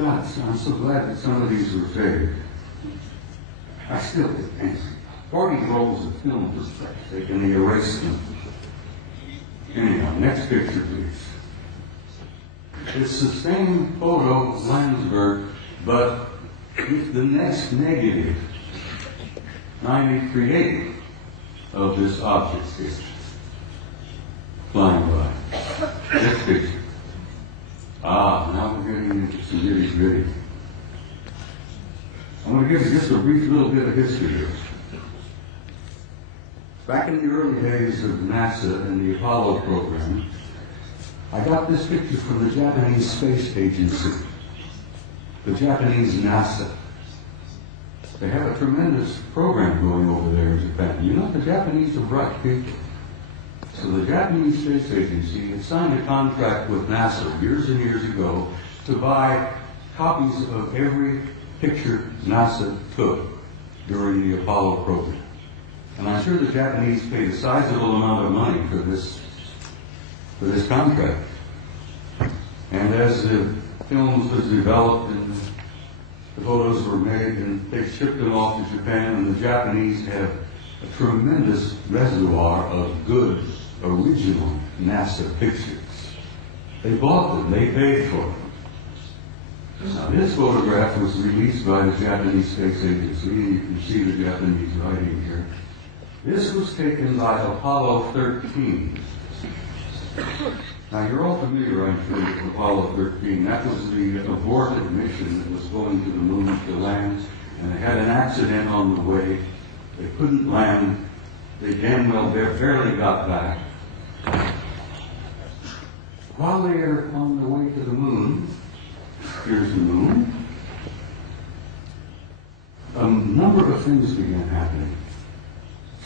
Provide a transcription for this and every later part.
God, I'm so glad that some of these were favored. I still get angry. 40 rolls of film for Christ's sake, and they erased them. Anyhow, next picture, please. It's the same photo of Landsberg, but with the next negative, 93 of this object here, flying by. Next picture. Now we're getting into some nitty-gritty. I'm going to give you just a brief little bit of history here. Back in the early days of NASA and the Apollo program, I got this picture from the Japanese Space Agency, the Japanese NASA. They have a tremendous program going over there in Japan. You know, the Japanese are bright people. So the Japanese Space Agency had signed a contract with NASA years and years ago to buy copies of every picture NASA took during the Apollo program. And I'm sure the Japanese paid a sizable amount of money for this contract. And as the films was developed and the photos were made, and they shipped them off to Japan, and the Japanese have a tremendous reservoir of good, original NASA pictures. They bought them, they paid for them. Now, this photograph was released by the Japanese Space Agency, and you can see the Japanese writing here. This was taken by Apollo 13. Now, you're all familiar, I'm sure, with Apollo 13. That was the aborted mission that was going to the moon to land, and they had an accident on the way. They couldn't land. They damn well barely got back. While they are on the way to the moon, here's the moon, a number of things began happening.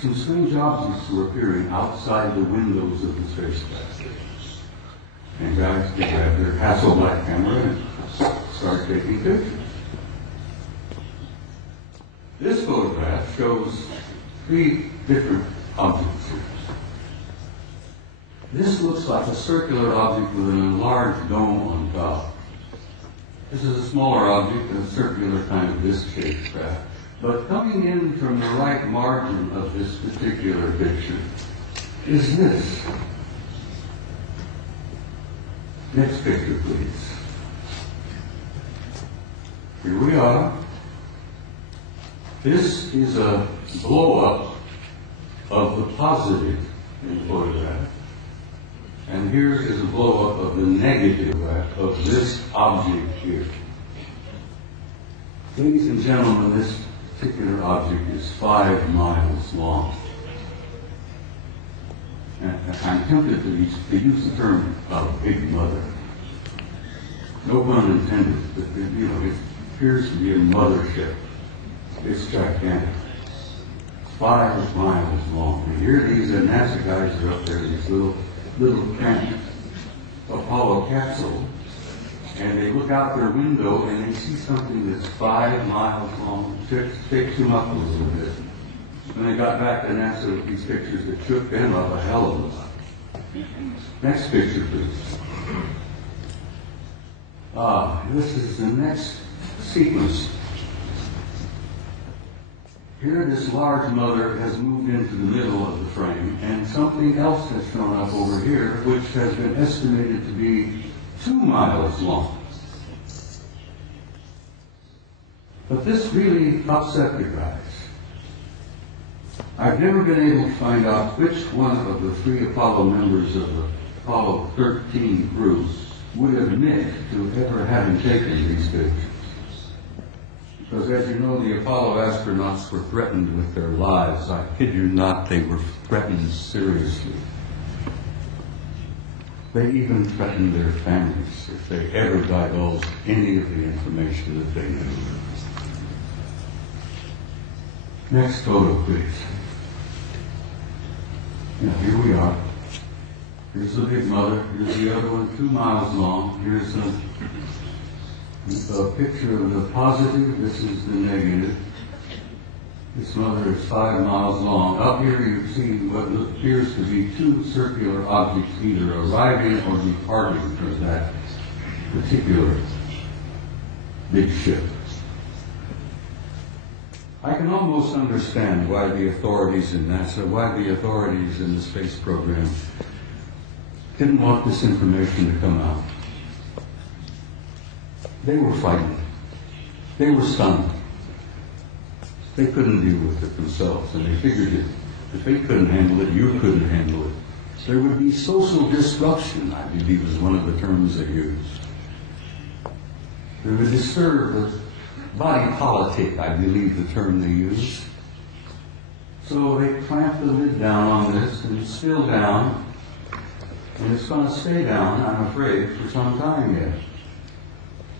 Some strange objects were appearing outside the windows of the spacecraft. And guys could grab their Hasselblad camera and start taking pictures. This photograph shows 3 different objects here. This looks like a circular object with an enlarged dome on top. This is a smaller object, a circular kind of disc-shaped craft. But coming in from the right margin of this particular picture is this. Next picture, please. Here we are. This is a blow-up of the positive in the photograph. And here is a blow-up of the negative of this object here. Ladies and gentlemen, this particular object is 5 miles long. And I'm tempted to use the term big mother. No pun intended, but it appears to be a mothership. It's gigantic. 5 miles long. And here these NASA guys are up there, these little Apollo capsule, and they look out their window and they see something that's 5 miles long. Shakes them up a little bit. When they got back to NASA with these pictures, it shook them up a hell of a lot. Next picture, please. This is the next sequence. Here, this large mother has moved into the middle of the frame, and something else has shown up over here, which has been estimated to be 2 miles long. But this really upset the guys. I've never been able to find out which one of the 3 Apollo members of the Apollo 13 crew would admit to ever having taken these pictures. Because as you know, the Apollo astronauts were threatened with their lives. I kid you not, they were threatened seriously. They even threatened their families if they ever divulged any of the information that they knew. Next photo, please. Now, here we are. Here's the big mother. Here's the other one, 2 miles long. Here's a picture of the positive. This is the negative. This mother is 5 miles long. Up here you see what appears to be 2 circular objects either arriving or departing from that particular big ship. I can almost understand why the authorities in NASA, why the authorities in the space program didn't want this information to come out. They were frightened. They were stunned. They couldn't deal with it themselves, and they figured if they couldn't handle it, you couldn't handle it. There would be social disruption, I believe is one of the terms they used. They would disturb the body politic, I believe the term they used. So they clamped the lid down on this, and it's still down, and it's going to stay down, I'm afraid, for some time yet.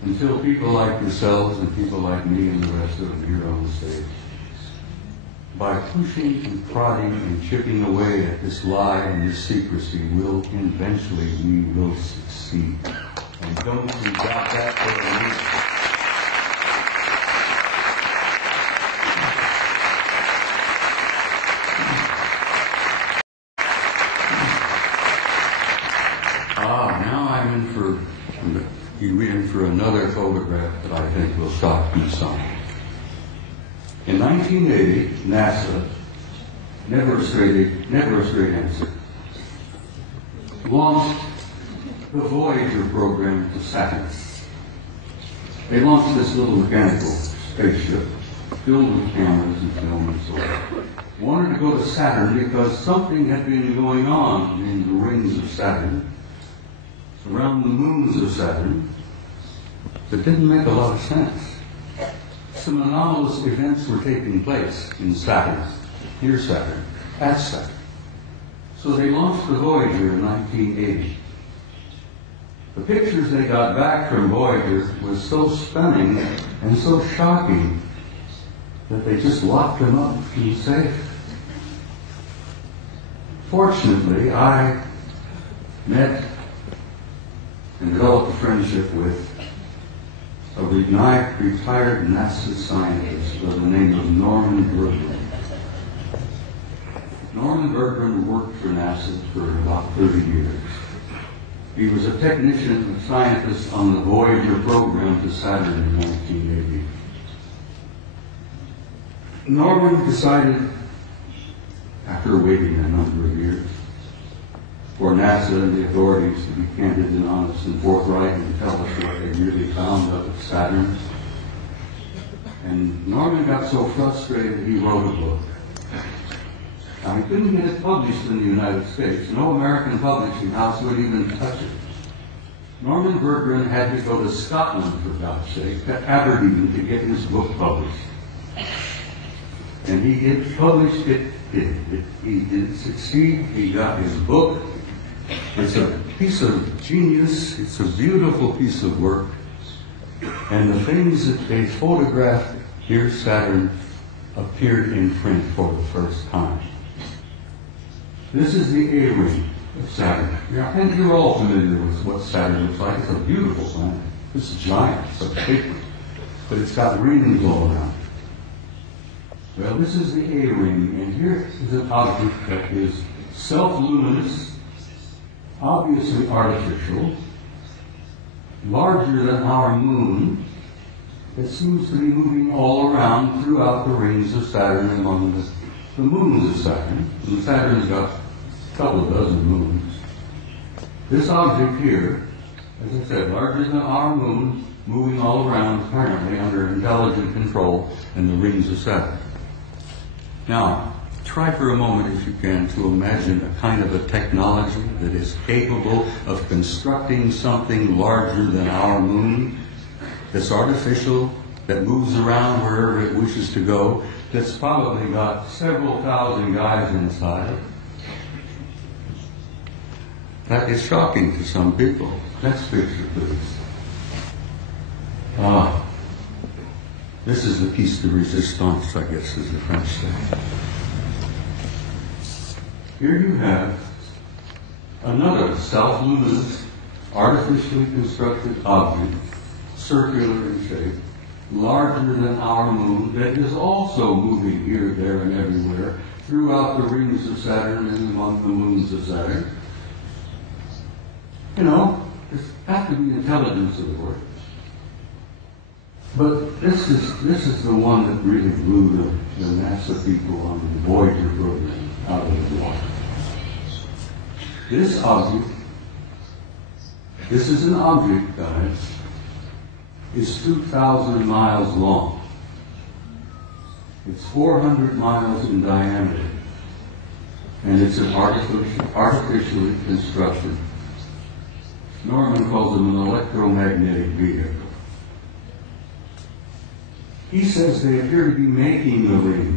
Until people like yourselves and people like me and the rest of them here on the stage, by pushing and prodding and chipping away at this lie and this secrecy, eventually we will succeed. And don't you doubt that for a minute. Now I'm in for another photograph that I think will shock you some. In 1980, NASA, never a straight answer, launched the Voyager program to Saturn. They launched this little mechanical spaceship filled with cameras and film and so on. Wanted to go to Saturn because something had been going on in the rings of Saturn, around the moons of Saturn, that didn't make a lot of sense. Some anomalous events were taking place in Saturn, near Saturn, at Saturn. So they launched the Voyager in 1980. The pictures they got back from Voyager was so stunning and so shocking that they just locked them up in the safe. Fortunately, I met and developed a friendship with a retired NASA scientist by the name of Norman Berggren. Norman Berggren worked for NASA for about 30 years. He was a technician, a scientist on the Voyager program to Saturn in 1980. Norman decided, after waiting a number of years, for NASA and the authorities to be candid and honest and forthright and tell us what they really found up at Saturn. And Norman got so frustrated he wrote a book. Now, he couldn't get it published in the United States. No American publishing house would even touch it. Norman Berggren had to go to Scotland, for God's sake, to Aberdeen to get his book published. And he did publish it. He did succeed. He got his book. It's a piece of genius. It's a beautiful piece of work. And the things that they photographed here, Saturn, appeared in print for the first time. This is the A-ring of Saturn. And you're all familiar with what Saturn looks like. It's a beautiful planet. It's giant. It's a paper. But it's got rings all around. Well, this is the A-ring, and here is an object that is self-luminous, obviously artificial, larger than our moon, that seems to be moving all around throughout the rings of Saturn among the moons of Saturn. And Saturn's got a couple of dozen moons. This object here, as I said, larger than our moon, moving all around apparently under intelligent control in the rings of Saturn. Now, try for a moment, if you can, to imagine a kind of a technology that is capable of constructing something larger than our moon, that's artificial, that moves around wherever it wishes to go, that's probably got several thousand guys inside. That is shocking to some people. Next picture, please. This is the piece de resistance, I guess, as the French say. Here you have another self-luminous, artificially constructed object, circular in shape, larger than our moon, that is also moving here, there, and everywhere throughout the rings of Saturn and among the moons of Saturn. You know, there's got to be intelligence at work. But this is the one that really blew the NASA people on the Voyager program out of the water. This object, this is an object, guys, is 2,000 miles long. It's 400 miles in diameter, and it's an artificially constructed. Norman calls them an electromagnetic vehicle. He says they appear to be making the link